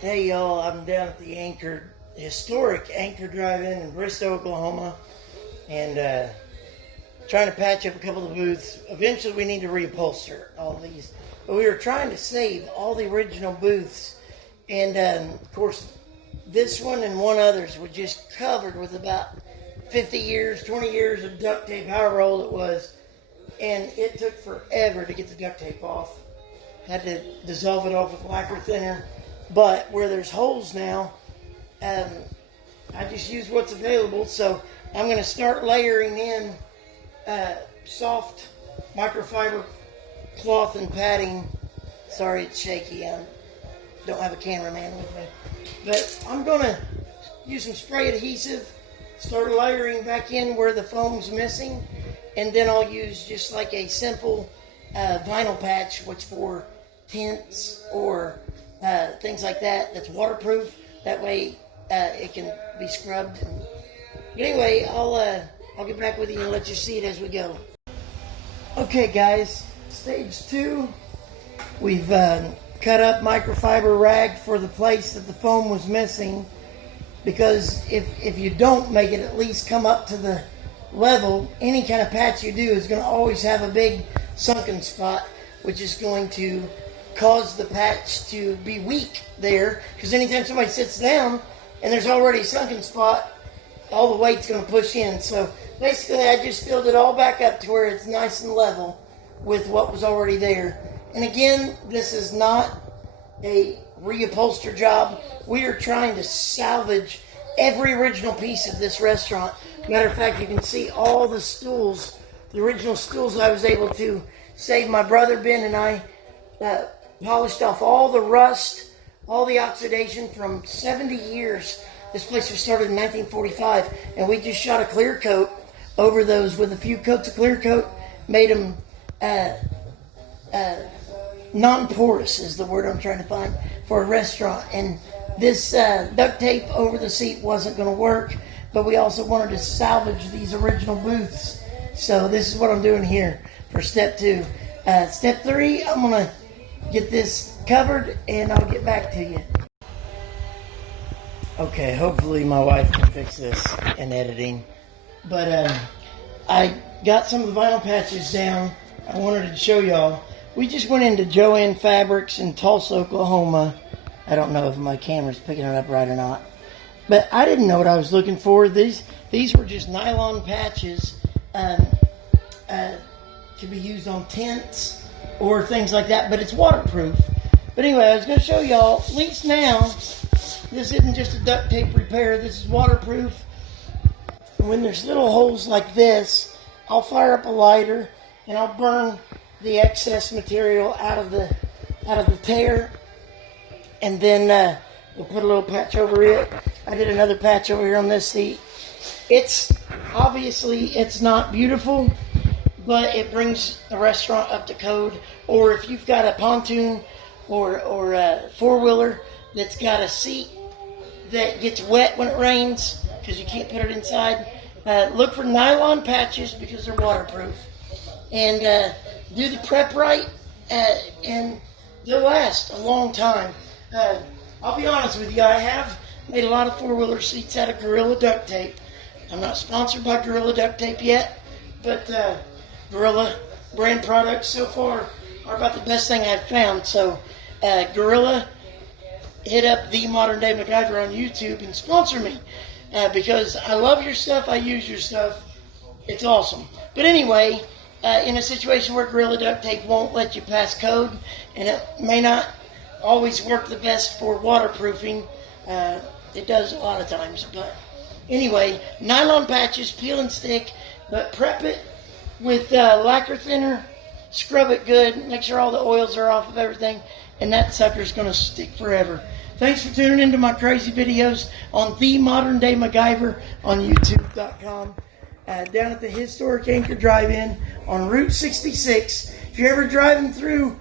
Hey y'all, I'm down at the historic Anchor Drive-In in Bristow, Oklahoma, and trying to patch up a couple of the booths. Eventually we need to reupholster all these, but we were trying to save all the original booths, and of course this one and one others were just covered with about 50 years, 20 years of duct tape, however old it was, and it took forever to get the duct tape off. Had to dissolve it off with lacquer thinner. But where there's holes now, I just use what's available. So I'm going to start layering in soft microfiber cloth and padding. Sorry, it's shaky. I don't have a cameraman with me. But I'm going to use some spray adhesive, start layering back in where the foam's missing, and then I'll use just like a simple vinyl patch, which for tents or things like that, that's waterproof. That way it can be scrubbed. But anyway, I'll get back with you and let you see it as we go. Okay guys, stage 2. We've cut up microfiber rag for the place that the foam was missing, because if you don't make it at least come up to the level, any kind of patch you do is going to always have a big sunken spot, which is going to cause the patch to be weak there, because anytime somebody sits down and there's already a sunken spot, all the weight's going to push in. So basically I just filled it all back up to where it's nice and level with what was already there. And again, this is not a reupholster job. We are trying to salvage every original piece of this restaurant. Matter of fact, you can see all the stools, the original stools I was able to save. My brother Ben and I polished off all the rust, all the oxidation from 70 years. This place was started in 1945, and we just shot a clear coat over those with a few coats of clear coat, made them non-porous is the word I'm trying to find for a restaurant. And this duct tape over the seat wasn't going to work, but we also wanted to salvage these original booths. So this is what I'm doing here for step 2. Step 3, I'm going to get this covered and I'll get back to you. Okay, hopefully my wife can fix this in editing. But I got some of the vinyl patches down. I wanted to show y'all. We just went into Jo-Ann Fabrics in Tulsa, Oklahoma. I don't know if my camera's picking it up right or not. But I didn't know what I was looking for. These were just nylon patches. To be used on tents or things like that, but it's waterproof. But anyway, I was going to show y'all, at least now, this isn't just a duct tape repair, this is waterproof. When there's little holes like this, I'll fire up a lighter and I'll burn the excess material out of the tear, and then we'll put a little patch over it. I did another patch over here on this seat. It's obviously not beautiful, but it brings the restaurant up to code. Or if you've got a pontoon or a four-wheeler that's got a seat that gets wet when it rains because you can't put it inside, look for nylon patches because they're waterproof. And do the prep right, and they'll last a long time. I'll be honest with you, I have made a lot of four-wheeler seats out of Gorilla duct tape. I'm not sponsored by Gorilla duct tape yet, but Gorilla brand products so far are about the best thing I've found. So Gorilla, hit up The Modern Day MacGyver on YouTube and sponsor me, because I love your stuff, I use your stuff, it's awesome. But anyway, in a situation where Gorilla duct tape won't let you pass code, and it may not always work the best for waterproofing, it does a lot of times. But anyway, nylon patches, peel and stick, but prep it with lacquer thinner, scrub it good, make sure all the oils are off of everything, and that sucker's going to stick forever. Thanks for tuning into my crazy videos on The Modern Day MacGyver on YouTube.com. Down at the historic Anchor Drive-In on Route 66. If you're ever driving through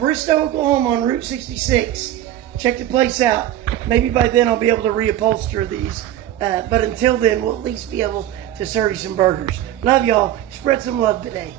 Bristow, Oklahoma on Route 66, check the place out. Maybe by then I'll be able to reupholster these. But until then, we'll at least be able to serve you some burgers. Love y'all. Spread some love today.